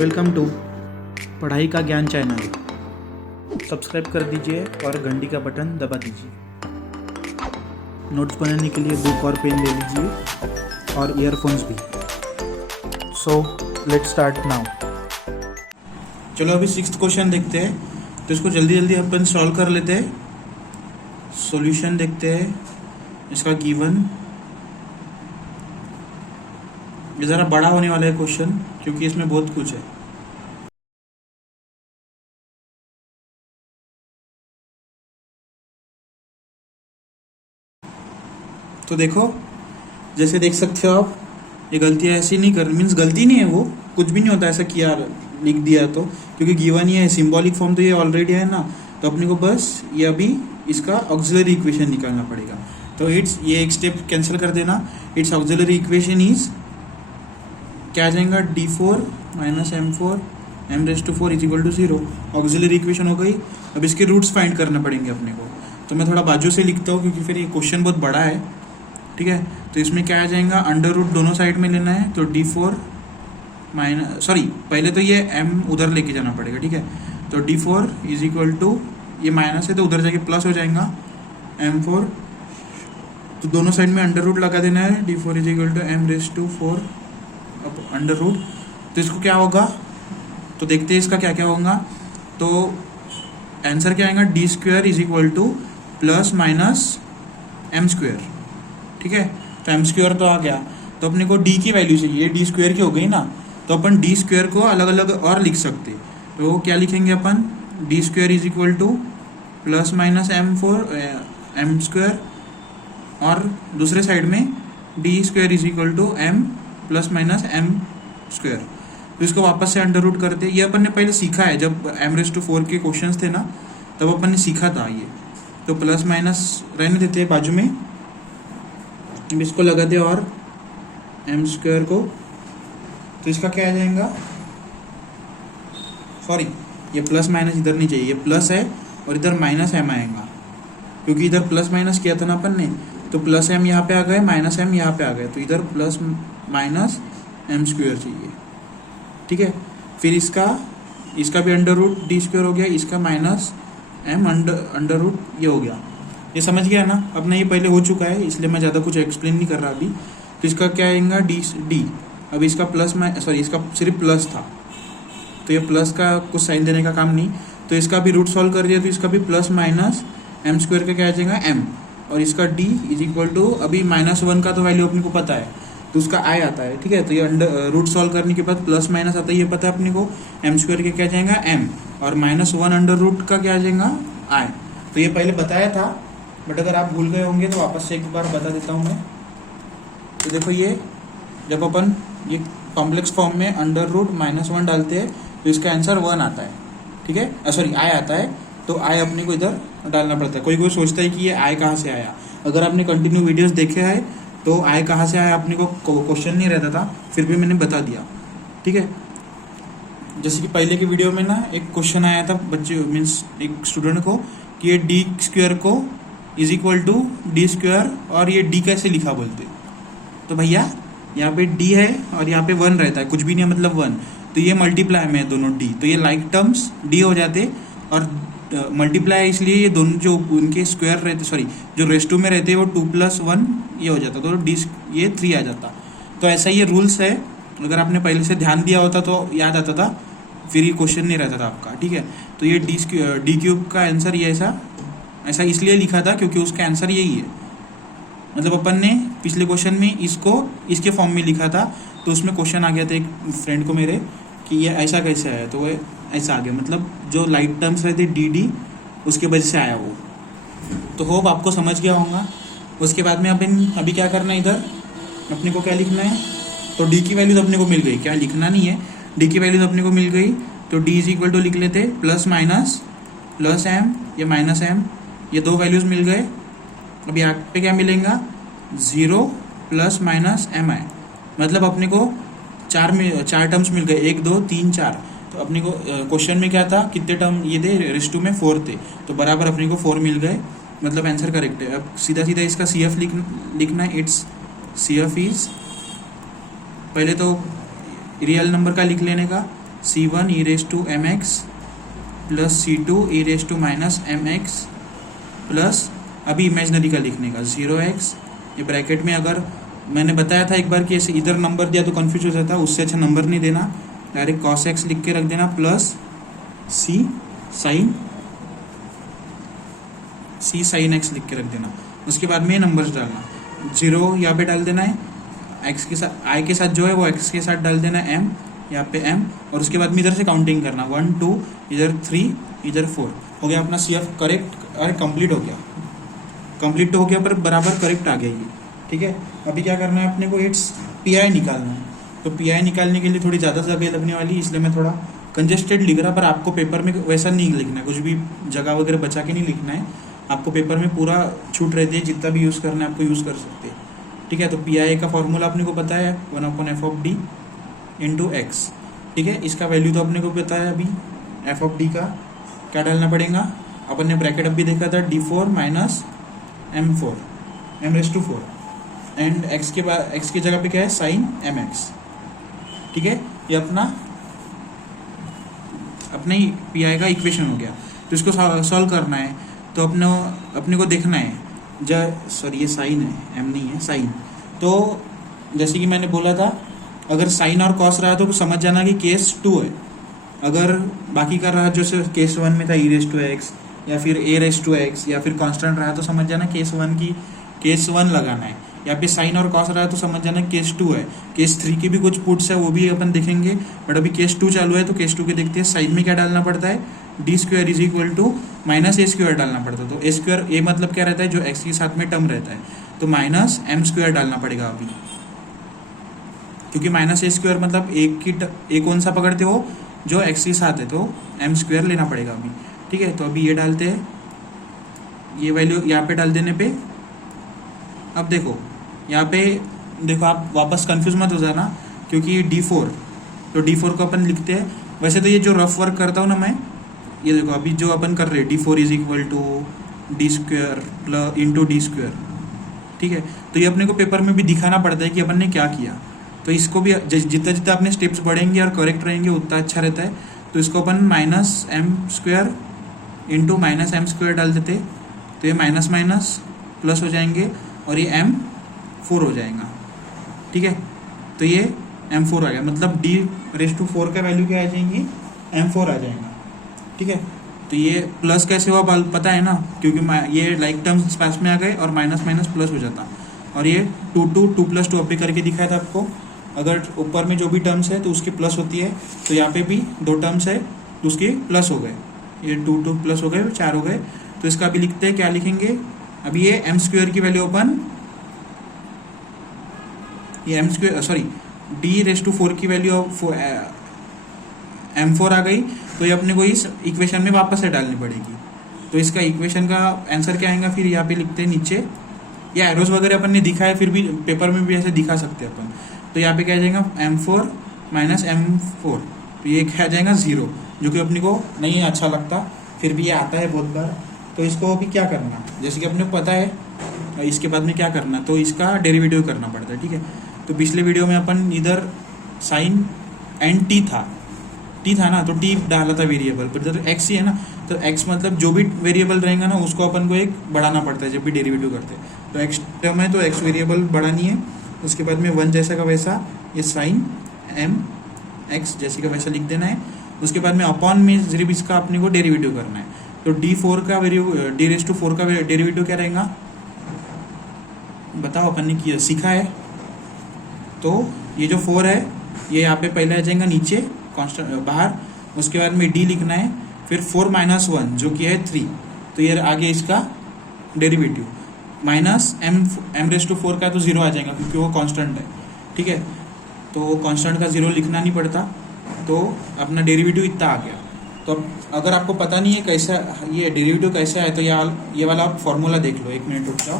Welcome to पढ़ाई का ज्ञान चैनल। सब्सक्राइब कर दीजिए और घंटी का बटन दबा दीजिए। नोट्स बनाने के लिए बुक और पेन ले लीजिए और ईयरफोन्स भी। So let's start now. चलो अभी 6th क्वेश्चन देखते हैं, तो इसको जल्दी जल्दी अपन सॉल्व कर लेते हैं। सॉल्यूशन देखते हैं इसका गिवन। ये ज़रा बड़ा होने वाला है क्वेश्चन, क्योंकि इसमें बहुत कुछ है। तो देखो, जैसे देख सकते हो आप, ये गलतियाँ ऐसी नहीं कर, मीन्स गलती नहीं है, वो कुछ भी नहीं होता ऐसा किया लिख दिया तो, क्योंकि गिवन ये है, सिंबॉलिक फॉर्म तो ये ऑलरेडी है ना, तो अपने को बस ये अभी इसका ऑक्सिलरी इक्वेशन निकालना पड़ेगा। तो इट्स ये एक स्टेप कैंसिल कर देना। इट्स ऑक्सिलरी इक्वेशन इज क्या आ जाएगा, d4 minus m4 m⁴ is equal to 0। Auxiliary equation हो गई। अब इसके रूट्स फाइंड करना पड़ेंगे अपने को, तो मैं थोड़ा बाजू से लिखता हूँ क्योंकि फिर ये क्वेश्चन बहुत बड़ा है, ठीक है। तो इसमें क्या आ जाएगा, अंडर रूट दोनों साइड में लेना है, तो d4 माइनस पहले तो ये m उधर लेके जाना पड़ेगा, ठीक है। तो d4 इज इक्वल टू, ये माइनस है तो उधर जाके प्लस हो जाएगा m4, तो दोनों साइड में अंडर रूट लगा देना है। d4 is equal to m⁴ अब अंडर रूट, तो इसको क्या होगा, तो देखते हैं इसका क्या क्या होगा। तो आंसर क्या आएगा, d² is equal to plus minus m², ठीक है। तो m² तो आ गया, तो अपने को d की वैल्यू चाहिए, d² की हो गई ना, तो अपन d² को अलग अलग और लिख सकते। तो क्या लिखेंगे अपन, d² is equal to plus minus m² और दूसरे साइड में d² is equal to m plus minus m²। तो इसको वापस से अंडर रूट करते, ये अपन ने पहले सीखा है, जब m⁴ के क्वेश्चंस थे ना, तब अपन ने सीखा था ये। तो प्लस माइनस रहने देते हैं बाजू में, इसको लगा दे और m² को, तो इसका क्या आ जाएगा, ये प्लस माइनस इधर नहीं चाहिए, ये प्लस है और इधर माइनस m आएगा, क्योंकि इधर प्लस माइनस किया था ना अपन ने, तो प्लस m यहाँ पे आ गए, माइनस m यहाँ पे आ गए, तो इधर प्लस माइनस m² चाहिए, ठीक है। फिर इसका भी अंडर रूट d² हो गया, इसका माइनस m अंडर रूट ये हो गया। ये समझ गया ना, अपना ये पहले हो चुका है, इसलिए मैं ज़्यादा कुछ एक्सप्लेन नहीं कर रहा अभी। तो इसका क्या आएगा, d। अब इसका प्लस इसका सिर्फ प्लस था, तो ये प्लस का कुछ साइन देने का काम नहीं, तो इसका भी रूट सॉल्व कर दिया, तो इसका भी प्लस माइनस m² का क्या आ जाएगा, m, और इसका d इज इक्वल टू, अभी -1 का तो वैल्यू अपने को पता है, तो उसका i आता है, ठीक है। तो ये अंडर रूट सॉल्व करने के बाद प्लस माइनस आता है, ये पता है अपने को, m² के क्या जाएगा m, और -1 अंडर रूट का क्या आ जाएगा i। तो ये पहले बताया था, बट अगर आप भूल गए होंगे तो वापस से एक बार बता देता हूँ मैं। तो देखो, ये जब अपन ये कॉम्प्लेक्स फॉर्म में अंडर रूट -1 डालते हैं, तो इसका आंसर 1 आता है, ठीक है, i आता है, तो i अपने को इधर डालना पड़ता है। कोई सोचता है कि ये i कहाँ से आया, अगर आपने कंटिन्यू वीडियोस देखे हैं तो i कहाँ से आया अपने को क्वेश्चन नहीं रहता था, फिर भी मैंने बता दिया, ठीक है। जैसे कि पहले की वीडियो में ना एक क्वेश्चन आया था बच्चे मीन्स एक स्टूडेंट को, कि ये d² को इज इक्वल टू d², और ये d कैसे लिखा बोलते, तो भैया यहाँ पे d है और यहाँ पे 1 रहता है, कुछ भी नहीं है मतलब 1, तो ये मल्टीप्लाई में है दोनों d, तो ये लाइक टर्म्स d हो जाते, और मल्टीप्लाई इसलिए ये दोनों जो उनके स्क्वायर रहते, जो रेस 2 में रहते हैं वो 2 + 1 ये हो जाता, तो d ये 3 आ जाता। तो ऐसा ये रूल्स है, अगर आपने पहले से ध्यान दिया होता तो याद आता था, फिर ये क्वेश्चन नहीं रहता था आपका, ठीक है। तो ये d³ का आंसर ये ऐसा इसलिए लिखा था क्योंकि उसका आंसर यही है, मतलब अपन ने पिछले क्वेश्चन में इसको इसके फॉर्म में लिखा था, तो उसमें क्वेश्चन आ गया था एक फ्रेंड को मेरे कि ये ऐसा कैसे आया, तो वो ऐसा आ गया, मतलब जो लाइट टर्म्स रहते dd उसके वजह से आया वो। तो होप आपको समझ गया होगा। उसके बाद में अभी क्या करना है, इधर अपने को क्या लिखना है, तो d की वैल्यूज अपने को मिल गई, क्या लिखना नहीं है, d की वैल्यूज अपने को मिल गई, तो d इज इक्वल टू लिख लेते, प्लस माइनस प्लस m, ये माइनस m, ये दो वैल्यूज मिल गए। अब यहाँ पे क्या मिलेगा, 0 प्लस माइनस mi, मतलब अपने को चार टर्म्स मिल गए, 1 2 3 4। तो अपने को क्वेश्चन में क्या था, कितने टर्म ये थे, रेस 2 में 4 थे, तो बराबर अपने को 4 मिल गए, मतलब आंसर करेक्ट है। अब सीधा इसका CF लिखना है। इट्स CF इज, पहले तो रियल नंबर का लिख लेने का, C1 e raise to m x plus C2 e raise to minus m x plus अभी इमेजनरी का लिखने का 0x, ये ब्रैकेट में अगर मैंने बताया था एक बार कि ऐसे इधर नंबर दिया तो कन्फ्यूज हो जाता है, उससे अच्छा नंबर नहीं देना, डायरेक्ट cos x लिख के रख देना प्लस C sin x लिख के रख देना। उसके बाद में ये नंबर्स डालना, 0 यहाँ पे डाल देना है, x के साथ i के साथ जो है वो x के साथ डाल देना है m, यहाँ पे m, और उसके बाद में इधर से काउंटिंग करना 1 2 इधर 3 इधर 4। हो गया अपना CF करेक्ट, अरे कंप्लीट हो गया, कंप्लीट तो हो गया पर बराबर करेक्ट आ गया ये। ठीक है, अभी क्या करना है अपने को, इट्स PI निकालना है। तो PI निकालने के लिए थोड़ी ज़्यादा जगह लगने वाली, इसलिए मैं थोड़ा कंजेस्टेड लिख रहा, पर आपको पेपर में वैसा नहीं लिखना है, कुछ भी जगह वगैरह बचा के नहीं लिखना है, आपको पेपर में पूरा छूट रहती है, जितना भी यूज़ करना है आपको यूज़ कर सकते हैं। ठीक है, तो PI का फॉर्मूला अपने को पता है 1/f(d) × x। ठीक है, इसका वैल्यू तो अपने को पता है, अभी f(d) का क्या डालना पड़ेगा, अपन ने ब्रैकेट अभी देखा था d4 minus m4 m⁴ and x के बाद x की जगह पे क्या है sin mx। ठीक है, ये अपने PI का इक्वेशन हो गया। तो इसको सॉल्व करना है, तो अपने को देखना है, सॉरी ये साइन है, m नहीं है, साइन। तो जैसे कि मैंने बोला था, अगर साइन और कॉस रहा तो समझ जाना कि केस 2 है, अगर बाकी का रहा जो से केस 1 में था ई रेस टू एक्स या फिर ए रेस टू एक्स या फिर कांस्टेंट रहा तो समझ जाना केस 1 लगाना है। यहाँ पे साइन और कॉस रहा है तो समझ जाना केस 2 है। केस 3 के भी कुछ पुट्स है, वो भी अपन देखेंगे, बट अभी केस 2 चालू है तो केस 2 के देखते हैं। साइन में क्या डालना पड़ता है, d² = -a² डालना पड़ता है। तो a² मतलब क्या रहता है, जो x के साथ में टर्म रहता है, तो -m² डालना पड़ेगा अभी, क्योंकि -a² मतलब a कौन सा पकड़ते हो, जो x के साथ है, तो m² लेना पड़ेगा अभी। ठीक है, तो अभी ये डालते हैं, ये वैल्यू यहाँ पे डाल देने पे, अब देखो यहाँ पे देखो, आप वापस कंफ्यूज मत हो जाना, क्योंकि d4, तो d4 को अपन लिखते हैं। वैसे तो ये जो रफ वर्क करता हूँ ना मैं, ये देखो अभी जो अपन कर रहे हैं d4 = d² × d²। ठीक है, तो ये अपने को पेपर में भी दिखाना पड़ता है कि अपन ने क्या किया। तो इसको भी जितना जितना अपने स्टेप्स बढ़ेंगे और करेक्ट रहेंगे उतना अच्छा रहता है। तो इसको अपन -m² × -m² डाल देते, तो ये माइनस माइनस प्लस हो जाएंगे और ये m4 हो जाएगा। ठीक है, तो ये m4 आ गया, मतलब d⁴ का वैल्यू क्या आ जाएंगी, m4 आ जाएगा। ठीक है, तो ये प्लस कैसे हुआ पता है ना, क्योंकि ये लाइक टर्म्स पास में आ गए और माइनस माइनस प्लस हो जाता, और ये 2 + 2 अभी करके दिखाया था आपको। अगर ऊपर में जो भी टर्म्स है तो उसकी प्लस होती है, तो यहाँ पे भी 2 टर्म्स है तो उसके प्लस हो गए, ये 2 प्लस हो गए, 4 हो गए। तो इसका अभी लिखते हैं, क्या लिखेंगे अभी, ये m² की वैल्यू अपन, ये d⁴ की वैल्यू m4 आ गई, तो ये अपने को इस इक्वेशन में वापस से डालनी पड़ेगी। तो इसका इक्वेशन का आंसर क्या आएगा, फिर यहाँ पे लिखते हैं नीचे, या एरोज वगैरह अपन ने दिखाया, फिर भी पेपर में भी ऐसे दिखा सकते हैं अपन। तो यहाँ पे क्या आ जाएगा, m4 - m4, तो ये क्या आ जाएगा 0, जो कि अपने को नहीं अच्छा लगता, फिर भी ये आता है बहुत बार। तो इसको अभी क्या करना, जैसे कि अपने को पता है इसके बाद में क्या करना, तो इसका डेरिवेटिव करना पड़ता है। ठीक है, तो पिछले वीडियो में अपन इधर साइन एंड t था ना, तो t डाला था वेरिएबल पर, इधर x ही है ना, तो x मतलब जो भी वेरिएबल रहेगा ना उसको अपन को एक बढ़ाना पड़ता है जब भी डेरिवेटिव करते हैं। तो x टर्म है तो x वेरिएबल बढ़ानी है, उसके बाद में 1 जैसा का वैसा ये साइन mx जैसे का वैसा लिख देना है। उसके बाद में अपॉन में सिर्फ इसका अपने को डेरिवेटिव करना है। तो d⁴ का डेरिवेटिव क्या रहेगा, बताओ, अपन ने किया सीखा है। तो ये जो 4 है ये यहाँ पे पहले आ जाएगा नीचे कांस्टेंट बाहर, उसके बाद में d लिखना है, फिर 4 - 1 जो कि है 3, तो ये आगे इसका डेरिवेटिव -m⁴ का तो 0 आ जाएगा क्योंकि वो कांस्टेंट है। ठीक है, तो कांस्टेंट का 0 लिखना नहीं पड़ता, तो अपना डेरिवेटिव इतना आ गया। तो अगर आपको पता नहीं है कैसा ये डेरिवेटिव कैसा है, तो ये वाला आप फॉर्मूला देख लो, 1 मिनट रुक जाओ।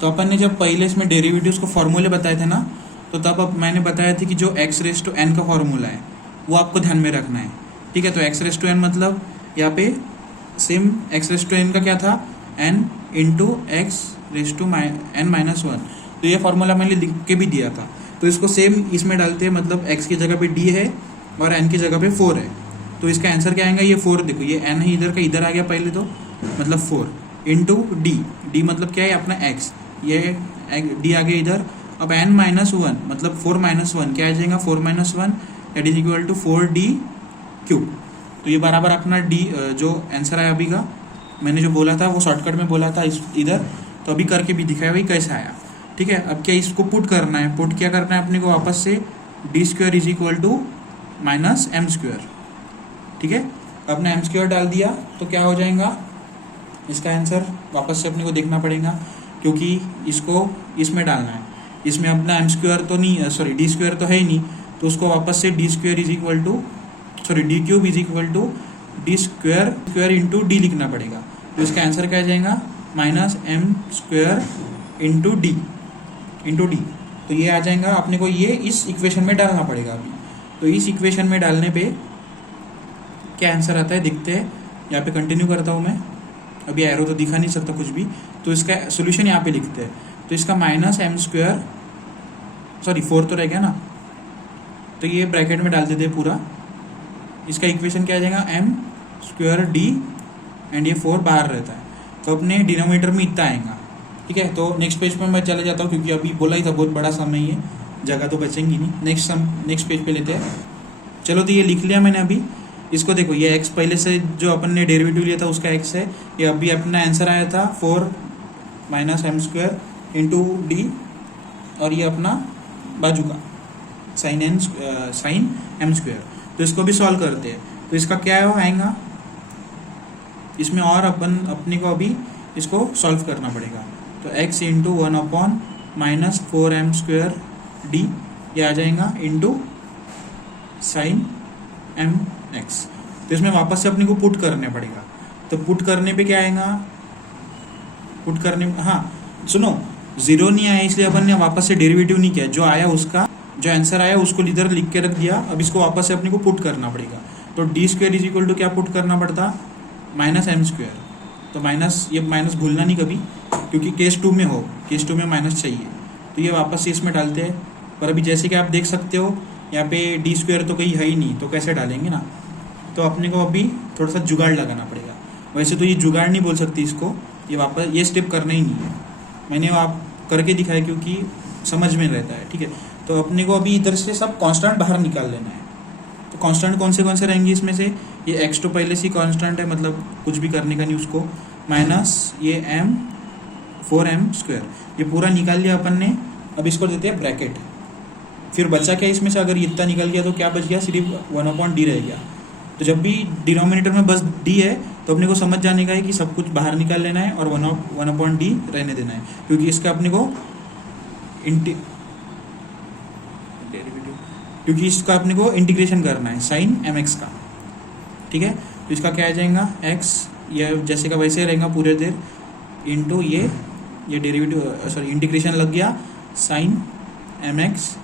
तो अपन ने जब पहले इसमें डेरिवेटिव्स को फॉर्मूले बताए थे ना, तो तब अब मैंने बताया था कि जो x⁴n का फॉर्मूला है वो आपको ध्यान में रखना है। ठीक है, तो x⁴n मतलब यहाँ पे सेम x⁴n का क्या था, n × x⁴n - 1, तो ये फॉर्मूला मैंने लिख के भी दिया था। तो इसको सेम इसमें डालते हैं, मतलब x की जगह पे d है और n की जगह पे 4 है, तो इसका आंसर क्या आएगा, ये 4, देखो ये n है इधर का, इधर आ गया पहले तो, मतलब 4 इंटू d मतलब क्या है अपना x, ये d आ गया इधर। अब n माइनस 1 मतलब 4 माइनस 1 क्या आ जाएगा, 4 minus 1 that is equal to 4d cube. तो ये बराबर अपना d जो आंसर आया अभी का, मैंने जो बोला था वो शॉर्टकट में बोला था इधर, तो अभी करके भी दिखाया भाई कैसा आया। ठीक है, अब क्या इसको पुट करना है, पुट क्या करना है अपने को वापस से, d square is equal to minus m square. ठीक है, अपने एम स्क्वायर डाल दिया तो क्या हो जाएगा, इसका आंसर वापस से अपने को देखना पड़ेगा, क्योंकि इसको इसमें डालना है, इसमें अपना एम स्क्वायर तो नहीं, सॉरी डी स्क्वायर तो है ही नहीं, तो उसको वापस से d square is equal to, sorry d cube is equal to d square into d लिखना पड़ेगा। तो इसका आंसर क्या आ जाएगा, minus m square into d. तो ये आ जाएगा अपने को, ये इस इक्वेशन में डालना पड़ेगा अभी। तो इस इक्वेशन में डालने पे क्या आंसर आता है देखते हैं। यहाँ पे कंटिन्यू करता हूँ मैं, अभी एरो तो दिखा नहीं सकता कुछ भी, तो इसका सोल्यूशन यहाँ पे लिखते हैं। तो इसका माइनस एम स्क्वायर, सॉरी 4 तो रह गया ना, तो ये ब्रैकेट में डाल देते हैं पूरा। इसका इक्वेशन क्या आ जाएगा, एम स्क्वायर डी एंड ये 4 बाहर रहता है, तो अपने डिनोमिनेटर में इतना आएगा। ठीक है, तो नेक्स्ट पेज पे मैं चले जाता हूँ, क्योंकि अभी बोला ही था बहुत बड़ा समय है, जगह तो बचेंगी नहीं। नेक्स्ट पेज पे लेते हैं। चलो, तो ये लिख लिया मैंने अभी। इसको देखो, ये x पहले से जो अपन ने डेरिवेटिव लिया था उसका x है, ये अभी अपना आंसर आया था 4 minus m square into d, और ये अपना बाजू का साइन एम स्क्वायर। तो इसको भी सॉल्व करते हैं, तो इसका क्या आएगा इसमें, और अपने को अभी इसको सॉल्व करना पड़ेगा। तो x into 1 upon minus 4m square D, ये आ जाएगा इंटू साइन एम एक्स। तो इसमें वापस से अपने को पुट करने पड़ेगा। तो पुट करने पे क्या आएगा, पुट करने, हाँ सुनो, 0 नहीं आया इसलिए अपन ने वापस से डेरिवेटिव नहीं किया, जो आया उसका जो आंसर आया उसको इधर लिख के रख दिया। अब इसको वापस से अपने को पुट करना पड़ेगा। तो d square is equal to क्या पुट करना पड़ता, माइनस एम स्क्वायर। तो माइनस, ये माइनस भूलना नहीं कभी, क्योंकि केस 2 में हो, केस 2 में माइनस चाहिए। तो ये वापस से इसमें डालते हैं। पर अभी जैसे कि आप देख सकते हो यहाँ पे डी स्क्वायर तो कहीं है ही नहीं, तो कैसे डालेंगे ना। तो अपने को अभी थोड़ा सा जुगाड़ लगाना पड़ेगा। वैसे तो ये जुगाड़ नहीं बोल सकती इसको, ये वापस ये स्टेप करना ही नहीं है, मैंने आप करके दिखाया क्योंकि समझ में रहता है। ठीक है, तो अपने को अभी इधर से सब कांस्टेंट बाहर निकाल लेना है। तो कांस्टेंट कौन से रहेंगे इसमें से, ये एक्स तो पहले से ही कांस्टेंट है, मतलब कुछ भी करने का नहीं उसको, माइनस ये एम 4m स्क्वायर, ये पूरा निकाल लिया अपन ने। अब इसको देते हैं ब्रैकेट। फिर बचा क्या इसमें से, अगर इतना निकल गया तो क्या बच गया, सिर्फ 1/d रह गया। तो जब भी डिनोमिनेटर में बस d है तो अपने को समझ जाने का है कि सब कुछ बाहर निकाल लेना है और 1/d रहने देना है, क्योंकि इसका अपने को क्योंकि इसका अपने को इंटीग्रेशन करना है साइन mx का। ठीक है, तो इसका क्या आ जाएगा, x ये जैसे का वैसे रहेगा पूरे देर, इंटू ये डेरिवेटिव, सॉरी इंटीग्रेशन लग गया sine mx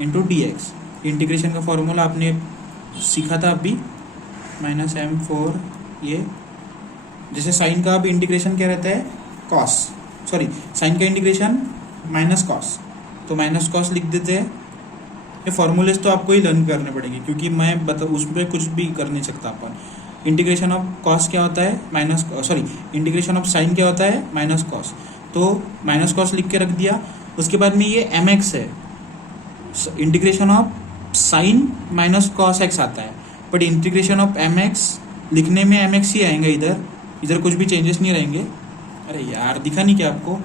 into dx। Integration का फॉर्मूला आपने सीखा था अभी, माइनस m4, ये जैसे साइन का अब इंटीग्रेशन क्या रहता है, कॉस, सॉरी साइन का इंटीग्रेशन माइनस कॉस, तो माइनस कॉस लिख देते हैं। ये फॉर्मूलेस तो आपको ही लर्न करने पड़ेंगे, क्योंकि मैं उस पर कुछ भी कर नहीं सकता अपन। इंटीग्रेशन ऑफ कॉस क्या होता है, minus, sorry integration of sine क्या होता है, माइनस कॉस। तो माइनस कॉस लिख के रख दिया। उसके बाद में ये mx है, integration of sine minus cos x आता है, बट इंटीग्रेशन ऑफ mx लिखने में mx ही आएगा, इधर कुछ भी चेंजेस नहीं रहेंगे। अरे यार दिखा नहीं क्या आपको,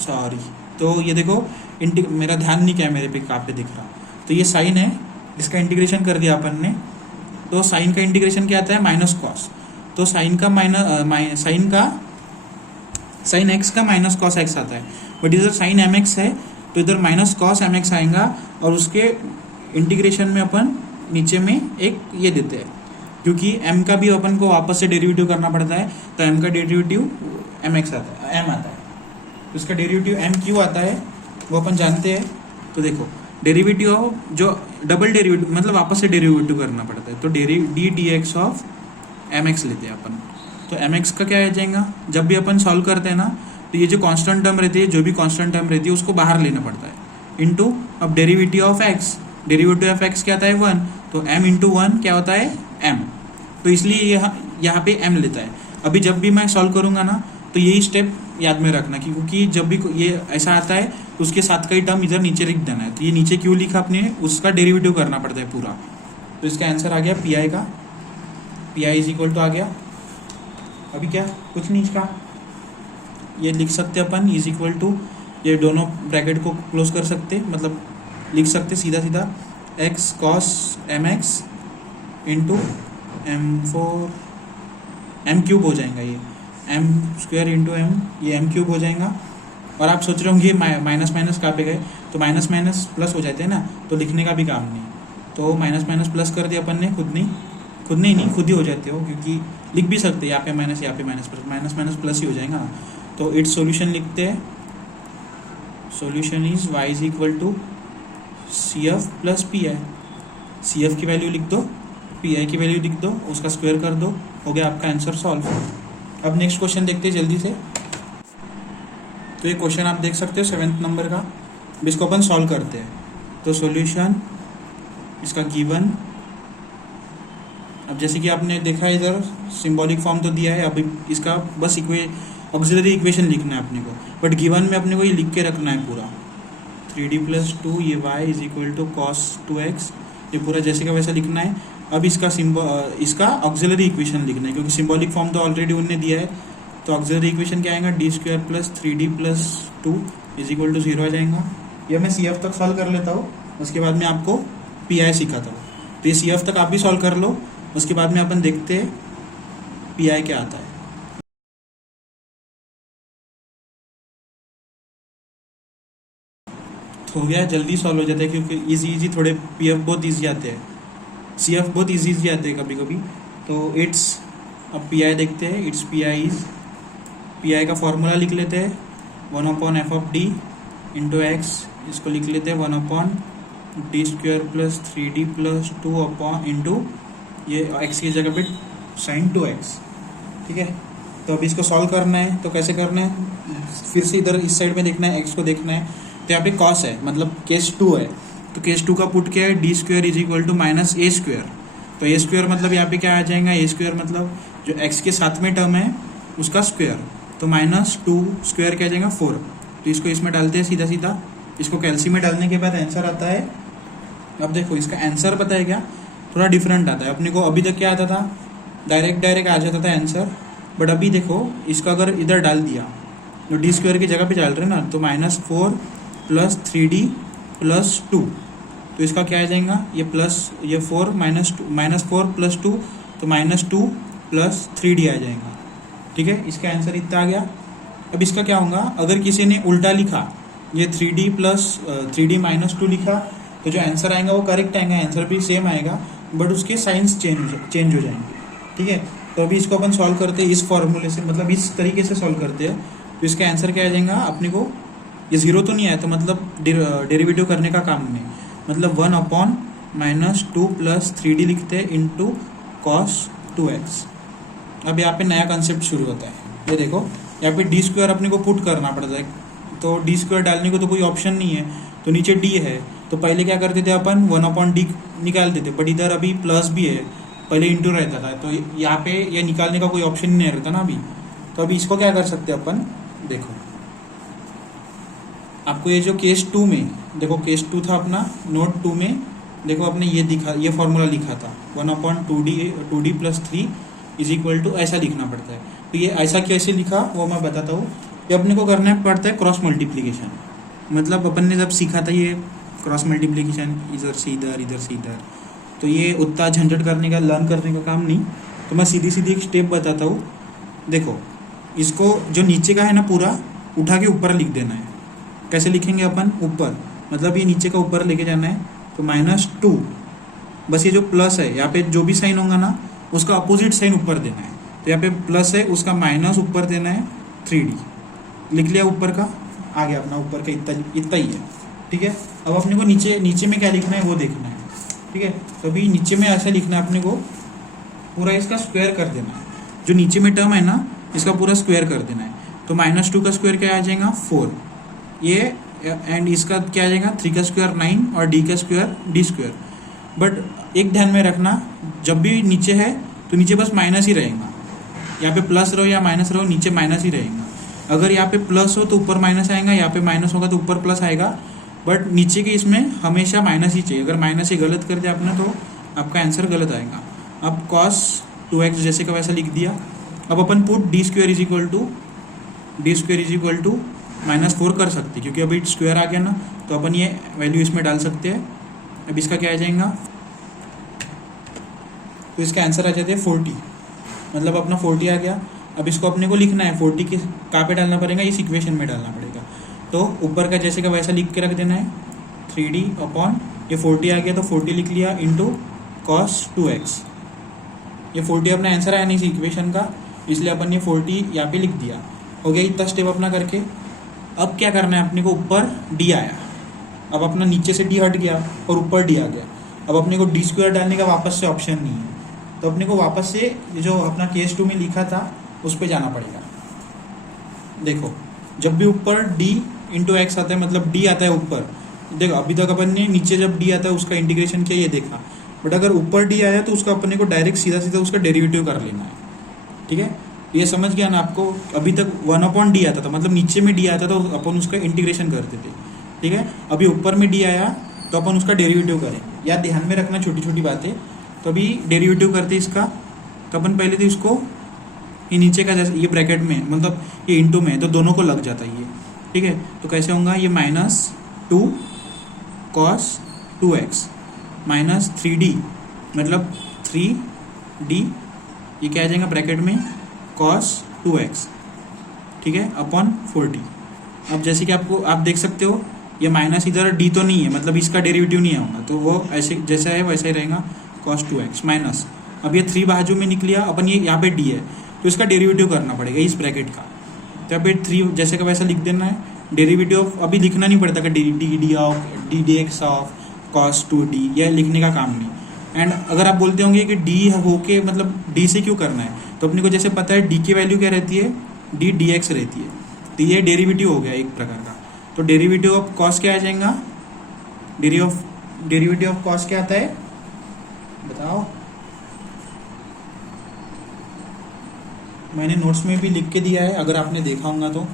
सॉरी। तो ये देखो मेरा ध्यान नहीं क्या मेरे पे कहाँ पे दिख रहा। तो ये साइन है, इसका इंटीग्रेशन कर दिया अपन ने। तो साइन का इंटीग्रेशन क्या आता है, माइनस कॉस। तो साइन एक्स का माइनस कॉस एक्स आता है, बट इधर साइन एम एक्स है तो इधर माइनस कॉस एम एक्स आएगा। और उसके इंटीग्रेशन में अपन नीचे में एक ये देते हैं, क्योंकि m का भी अपन को वापस से डेरिवेटिव करना पड़ता है। तो m का डेरिवेटिव एम एक्स आता है, m आता है, तो इसका डेरिवेटिव m क्यों आता है वो अपन जानते हैं। तो देखो डेरिवेटिव ऑफ जो डबल डेरिवेटिव मतलब वापस से डेरिवेटिव करना पड़ता है, तो d x of m x लेते हैं अपन। तो एम एक्स का क्या आ जाएगा, जब भी अपन सॉल्व करते हैं ना, तो ये जो कांस्टेंट टर्म रहती है, जो भी कांस्टेंट टर्म रहती है उसको बाहर लेना पड़ता है। इंटू अब derivative of x, derivative of x क्या आता है 1, तो m इंटू 1 क्या होता है m, तो इसलिए यहाँ पे m लेता है। अभी जब भी मैं सॉल्व करूँगा ना तो यही स्टेप याद में रखना, क्योंकि जब भी ये ऐसा आता है तो उसके साथ का ही टर्म इधर नीचे लिख देना है। तो ये नीचे क्यों लिखा आपने, उसका डेरिवेटिव करना पड़ता है पूरा। तो इसका आंसर आ गया पी आई का, P I is equal to आ गया, अभी क्या कुछ नहीं, इसका ये लिख सकते अपन इज इक्वल टू, ये दोनों ब्रैकेट को क्लोज कर सकते, मतलब लिख सकते सीधा सीधा x cos m x into m cube हो जाएगा, ये एम स्क्वायर इंटू एम, ये एम क्यूब हो जाएगा। और आप सोच रहे होंगे माइनस माइनस कहाँ पे गए, तो माइनस माइनस प्लस हो जाते हैं ना, तो लिखने का भी काम नहीं, तो माइनस माइनस प्लस कर दिया अपन ने, खुद ही हो जाते हो, क्योंकि लिख भी सकते हैं यहाँ पे माइनस यहाँ पे minus plus, minus minus plus ही हो जाएगा। तो इट्स सॉल्यूशन लिखते हैं, solution is y is equal to C F plus P I, C F की वैल्यू लिख दो, पी आई की वैल्यू लिख दो, उसका स्क्वायर कर दो, हो गया आपका आंसर सॉल्व। अब नेक्स्ट क्वेश्चन देखते हैं जल्दी से। तो ये क्वेश्चन आप देख सकते हो 7th नंबर का, इसको अपन सॉल्व करते हैं। तो सॉल्यूशन इसका गिवन, अब जैसे कि आपने देखा इधर सिंबॉलिक फॉर्म तो दिया है, अभी इसका बस ऑक्सिलरी इक्वेशन लिखना है अपने को, बट गिवन में अपने को ये लिख के रखना है पूरा 3d + 2 ये y is equal to cos 2x, ये पूरा जैसे का वैसा लिखना है। अब इसका ऑक्सिलरी इक्वेशन लिखना है, क्योंकि सिंबॉलिक फॉर्म तो ऑलरेडी उन्होंने दिया है। तो ऑक्सिलरी इक्वेशन क्या आएगा, d² + 3d + 2 is equal to 0 आ जाएगा। यह मैं सी एफ तक सॉल्व कर लेता हूँ, उसके बाद में आपको पी आई सिखाता हूँ। तो ये सी एफ तक आप भी सॉल्व कर लो, उसके बाद में अपन देखते हैं पी आई क्या आता है। हो गया, जल्दी सॉल्व हो जाता है, क्योंकि इजी थोड़े पी एफ बहुत ईजी आते हैं, सी एफ बहुत ईजी आते हैं कभी कभी। तो इट्स, अब पी आई देखते हैं, it's P I is, P I का फॉर्मूला लिख लेते हैं 1/f(d) इंटू एक्स, इसको लिख लेते हैं 1/d² + 3d + 2 इंटू ये एक्स की जगह पे sin 2x, ठीक है। तो अभी इसको सॉल्व करना है, तो कैसे करना है, फिर से इधर इस साइड में देखना है, एक्स को देखना है। तो यहाँ पे कॉस है, मतलब केस 2 है, तो केस 2 का पुट क्या है, d² is equal to -a²। तो a² मतलब यहाँ पे क्या आ जाएगा, a² मतलब जो x के साथ में टर्म है उसका स्क्वायर, तो -2² क्या आ जाएगा 4। तो इसको इसमें डालते हैं सीधा सीधा, इसको कैल्सी में डालने के बाद आंसर आता है। अब देखो इसका आंसर पता है क्या, थोड़ा डिफरेंट आता है अपने को। अभी तक क्या आता था, डायरेक्ट आ जाता था आंसर, बट अभी देखो इसका अगर इधर डाल दिया तो d² की जगह पे डाल रहे हैं ना, तो -4 + 3d + 2, तो इसका क्या आ जाएगा, ये प्लस ये 4 -4 + 2, तो -2 + 3d आ जाएगा, ठीक है। इसका आंसर इतना आ गया। अब इसका क्या होगा, अगर किसी ने उल्टा लिखा, ये 3d + 3d - 2 लिखा, तो जो आंसर आएगा वो करेक्ट आएगा, आंसर भी सेम आएगा, बट उसके साइंस चेंज हो जाएंगे, ठीक है। तो अभी इसको अपन सॉल्व करते हैं इस फॉर्मूले से, मतलब इस तरीके से सॉल्व करते हैं। तो इसका आंसर क्या आ जाएगा अपने को, ये 0 तो नहीं आया, तो मतलब डेरिवेटिव करने का काम नहीं, मतलब 1/-2 + 3d लिखते हैं इंटू cos 2x। अब यहाँ पे नया कंसेप्ट शुरू होता है, ये देखो यहाँ पे d² अपने को पुट करना पड़ता है, तो d² डालने को तो कोई ऑप्शन नहीं है, तो नीचे d है, तो पहले क्या करते थे अपन 1/d निकालते थे, बट इधर अभी प्लस भी है, पहले इंटू रहता था, तो यहाँ पे ये निकालने का कोई ऑप्शन नहीं रहता ना अभी। तो अभी इसको क्या कर सकते हैं अपन, देखो आपको ये जो केस 2 में, देखो केस 2 था अपना नोट 2 में, देखो आपने ये फॉर्मूला लिखा था 1/2d + 3 इज इक्वल टू ऐसा लिखना पड़ता है। तो ये ऐसा कैसे लिखा वो मैं बताता हूँ। ये अपने को करना पड़ता है क्रॉस मल्टीप्लीकेशन, मतलब अपन ने जब सीखा था ये क्रॉस मल्टीप्लीकेशन, इधर से इधर, तो ये उतना झंझट करने का, लर्न करने का काम नहीं। तो मैं सीधी एक स्टेप बताता हूँ। देखो इसको जो नीचे का है ना पूरा उठा के ऊपर लिख देना है। कैसे लिखेंगे अपन, ऊपर, मतलब ये नीचे का ऊपर लेके जाना है, तो -2, बस ये जो प्लस है यहाँ पे जो भी साइन होगा ना उसका अपोजिट साइन ऊपर देना है। तो यहाँ पे प्लस है, उसका माइनस ऊपर देना है, 3d लिख लिया ऊपर का, आ गया अपना ऊपर का इतना ही है, ठीक है। अब अपने को नीचे में क्या लिखना है वो देखना है, ठीक है। तो अभी नीचे में ऐसे लिखना है अपने को, पूरा इसका स्क्वायर कर देना है, जो नीचे में टर्म है ना इसका पूरा स्क्वायर कर देना है। तो -2 का स्क्वायर क्या आ जाएगा 4, ये एंड इसका क्या आ जाएगा 3 का स्क्वायर 9 और d का स्क्वायर d स्क्वायर। बट एक ध्यान में रखना, जब भी नीचे है तो नीचे बस माइनस ही रहेगा, यहाँ पे प्लस रहो या माइनस रहो नीचे माइनस ही रहेगा। अगर यहाँ पे प्लस हो तो ऊपर माइनस आएगा, यहाँ पे माइनस होगा तो ऊपर प्लस आएगा, बट नीचे के इसमें हमेशा माइनस ही चाहिए। अगर माइनस ही गलत कर दिया आपने तो आपका आंसर गलत आएगा। अब cos 2x जैसे का वैसा लिख दिया। अब अपन put D square is equal to -4 कर सकते क्योंकि अभी स्क्वायर आ गया ना, तो अपन ये वैल्यू इसमें डाल सकते हैं। अब इसका क्या आ जाएगा, तो इसका आंसर आ जाता है 40, मतलब अपना 40 आ गया। अब इसको अपने को लिखना है 40 के कहाँ पे डालना पड़ेगा, इस इक्वेशन में डालना पड़ेगा। तो ऊपर का जैसे का वैसा लिख के रख देना है 3d अपॉन ये 40 आ गया तो 40 लिख लिया इंटू cos 2x। ये 40 अपना आंसर आया नहीं इस इक्वेशन का, इसलिए अपन ये 40 यहाँ पे लिख दिया। हो गया इतना स्टेप अपना करके। अब क्या करना है अपने को, ऊपर d आया, अब अपना नीचे से d हट गया और ऊपर d आ गया। अब अपने को डी स्क्वायर डालने का वापस से ऑप्शन नहीं है, तो अपने को वापस से जो अपना केस 2 में लिखा था उस पर जाना पड़ेगा। देखो जब भी ऊपर d इंटू एक्स आता है, मतलब d आता है ऊपर, देखो अभी तक अपन ने नीचे जब d आता है उसका इंटीग्रेशन किया ये देखा, बट अगर ऊपर d आया तो उसका अपने को डायरेक्ट सीधा सीधा उसका डेरिवेटिव कर लेना है। ठीक है, ये समझ गया ना आपको। अभी तक 1/d आता था, मतलब नीचे में d आता था तो अपन उसका इंटीग्रेशन करते थे। ठीक है, अभी ऊपर में d आया तो अपन उसका डेरिवेटिव करेंगे। या ध्यान में रखना छोटी छोटी बातें। तो अभी डेरिवेटिव करते इसका, तो अपन पहले तो इसको ये नीचे का जैसे ये ब्रैकेट में, मतलब ये इंटू में, तो दोनों को लग जाता है ये। ठीक है, तो कैसे होगा, ये -2 cos 2x माइनस 3d मतलब 3d, ये क्या आ जाएगा ब्रैकेट में cos 2x। ठीक है, अपॉन 40। अब जैसे कि आपको आप देख सकते हो ये माइनस इधर d तो नहीं है, मतलब इसका डेरिवेटिव नहीं होगा, तो वो ऐसे जैसा है वैसा ही रहेगा cos 2x माइनस। अब ये 3 बाजू में निकलिया, अपन ये यहाँ पे d है तो इसका डेरिवेटिव करना पड़ेगा इस ब्रैकेट का। तो यहाँ पे 3 जैसे का वैसा लिख देना है। डेरिवेटिव ऑफ अभी लिखना नहीं पड़ता कि D of D D x of cos 2d, यह लिखने का काम नहीं। एंड अगर आप बोलते होंगे कि d होके मतलब d से क्यों करना है, तो अपने को जैसे पता है d की वैल्यू क्या रहती है, d dx रहती है, तो ये डेरिवेटिव हो गया एक प्रकार का। तो डेरिवेटिव ऑफ cos क्या आ जाएगा, डेरिवेटिव ऑफ cos क्या आता है बताओ। मैंने नोट्स में भी लिख के दिया है, अगर आपने देखा होगा तो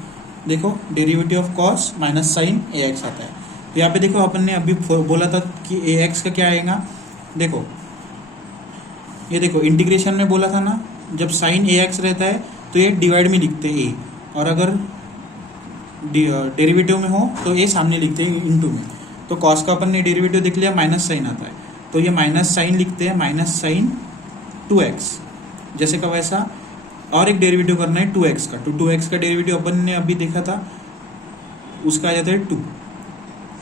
देखो, derivative of cos minus sine ax आता है। तो यहाँ पे देखो अपन ने अभी बोला था कि ax का क्या आएगा, देखो ये देखो इंटीग्रेशन में बोला था ना, जब साइन ax रहता है तो ये डिवाइड में लिखते हैं a, और अगर डेरिवेटिव में हो तो ये सामने लिखते हैं इनटू में। तो cos का अपन ने डेरिवेटिव देख लिया, माइनस साइन आता है, तो ये माइनस साइन लिखते हैं, माइनस साइन 2x जैसे का वैसा। और एक डेरिवेटिव करना है 2x का, तो 2x का डेरिवेटिव अपन ने अभी देखा था, उसका आ जाता है 2,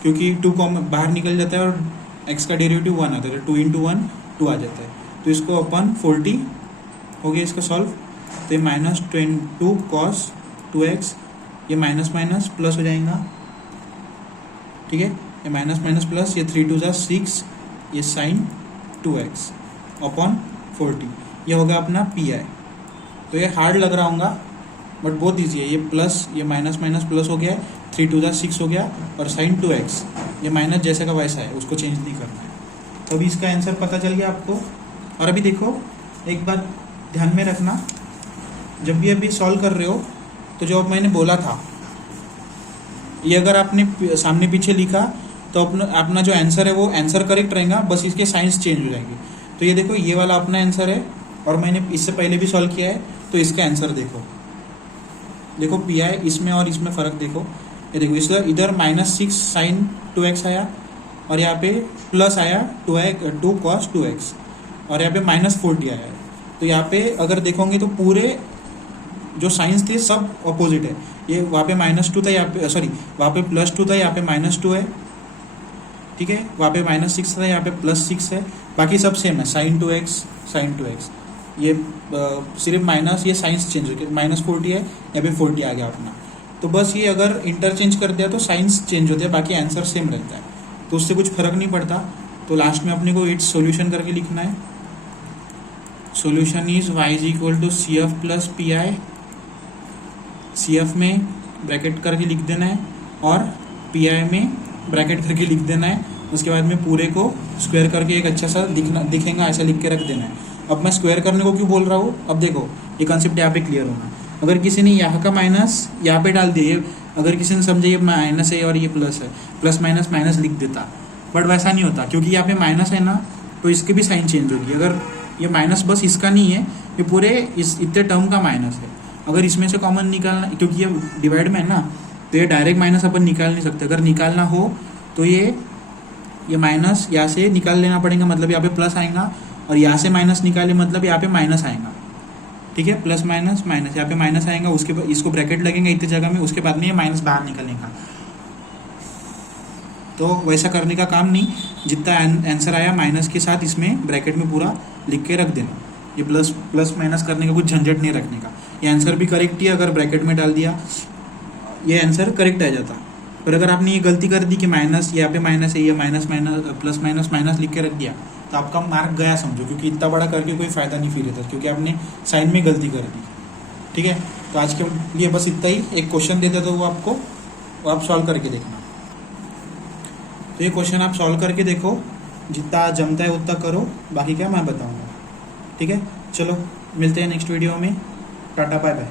क्योंकि 2 को बाहर निकल जाता है और x का डेरिवेटिव 1 आता है, तो 2 × 1 2 आ जाता है। तो इसको अपन 40 हो गया इसका सॉल्व। तो ये -22 cos 2x, ये माइनस माइनस प्लस हो जाएगा। ठीक है, ये माइनस माइनस प्लस, ये 3 × 2 = 6, ये साइन 2x अपॉन 40, ये होगा अपना PI। तो ये हार्ड लग रहा होगा बट बहुत ईजी है। ये प्लस ये माइनस माइनस प्लस हो गया है, 3 × 2 = 6 हो गया, और साइन 2x ये माइनस जैसे का वैसा है, उसको चेंज नहीं करना है। तो अभी इसका आंसर पता चल गया आपको। और अभी देखो एक बात ध्यान में रखना, जब भी अभी सॉल्व कर रहे हो तो जो मैंने बोला था, ये अगर आपने सामने पीछे लिखा तो अपना जो आंसर है वो आंसर करेक्ट रहेगा, बस इसके साइंस चेंज हो जाएंगे। तो ये देखो ये वाला अपना आंसर है, और मैंने इससे पहले भी सॉल्व किया है, तो इसका आंसर देखो PI इसमें और इसमें फ़र्क देखो। ये देखो इसका इधर -6 साइन 2x आया, और यहाँ पे प्लस आया 2 cos 2x, और यहाँ पे -40 आया है। तो यहाँ पे अगर देखोगे तो पूरे जो साइंस थे सब अपोजिट है। ये वहाँ पे -2 था, यहाँ पे सॉरी वहाँ पे +2 था, यहाँ पे -2 है। ठीक है, वहाँ पे -6 था, यहाँ पे +6 है, बाकी सब सेम है, साइन 2x। ये सिर्फ माइनस, ये साइंस चेंज हो गया, -40 है, यहाँ पे 40 आ गया अपना। तो बस ये अगर इंटरचेंज कर दिया तो साइंस चेंज होते हैं, बाकी आंसर सेम रहता है, तो उससे कुछ फर्क नहीं पड़ता। तो लास्ट में अपने को इट्स सॉल्यूशन करके लिखना है। Solution is y = CF + PI। CF में ब्रैकेट करके लिख देना है, और पी आई में ब्रैकेट करके लिख देना है, उसके बाद में पूरे को स्क्वायर करके एक अच्छा सा दिखेगा ऐसा लिख के रख देना है। अब मैं स्क्वायर करने को क्यों बोल रहा हूँ, अब देखो ये कॉन्सेप्ट यहाँ पे क्लियर होना। अगर किसी ने यहाँ का माइनस यहाँ पे डाल दिया, अगर किसी ने समझे ये माइनस है और ये प्लस है, प्लस माइनस माइनस लिख देता, बट वैसा नहीं होता क्योंकि यहाँ पे माइनस है ना, तो इसके भी साइन चेंज होगी। अगर ये माइनस बस इसका नहीं है, ये पूरे इस इतने टर्म का माइनस है। अगर इसमें से कॉमन निकालना, क्योंकि ये डिवाइड में है ना, तो ये डायरेक्ट माइनस अपन निकाल नहीं सकते। अगर निकालना हो तो ये माइनस यहाँ से निकाल लेना पड़ेगा, मतलब यहाँ पे प्लस आएगा, और यहाँ से माइनस निकाले मतलब यहाँ पे माइनस आएगा। ठीक है, प्लस माइनस माइनस, यहाँ पे माइनस आएगा, उसके बाद इसको ब्रैकेट लगेंगे इतनी जगह में, उसके बाद में ये माइनस बाहर निकलेगा। तो वैसा करने का काम नहीं, जितना आंसर आया माइनस के साथ इसमें ब्रैकेट में पूरा लिख के रख देना। ये प्लस माइनस करने का कुछ झंझट नहीं रखने का। ये आंसर भी करेक्ट ही, अगर ब्रैकेट में डाल दिया ये आंसर करेक्ट आ जाता। पर अगर आपने ये गलती कर दी कि माइनस, यहाँ पे माइनस है, ये minus minus plus minus minus लिख के रख दिया, तो आपका मार्क गया समझो, क्योंकि इतना बड़ा करके कोई फ़ायदा नहीं फिर इधर, क्योंकि आपने साइन में गलती कर दी। ठीक है, तो आज के लिए बस इतना ही। एक क्वेश्चन दे देता हूँ आपको, वो आप सॉल्व करके देखना। तो ये क्वेश्चन आप सॉल्व करके देखो, जितना जमता है उतना करो, बाकी क्या मैं बताऊँगा। ठीक है, चलो मिलते हैं नेक्स्ट वीडियो में। Tata bye bye.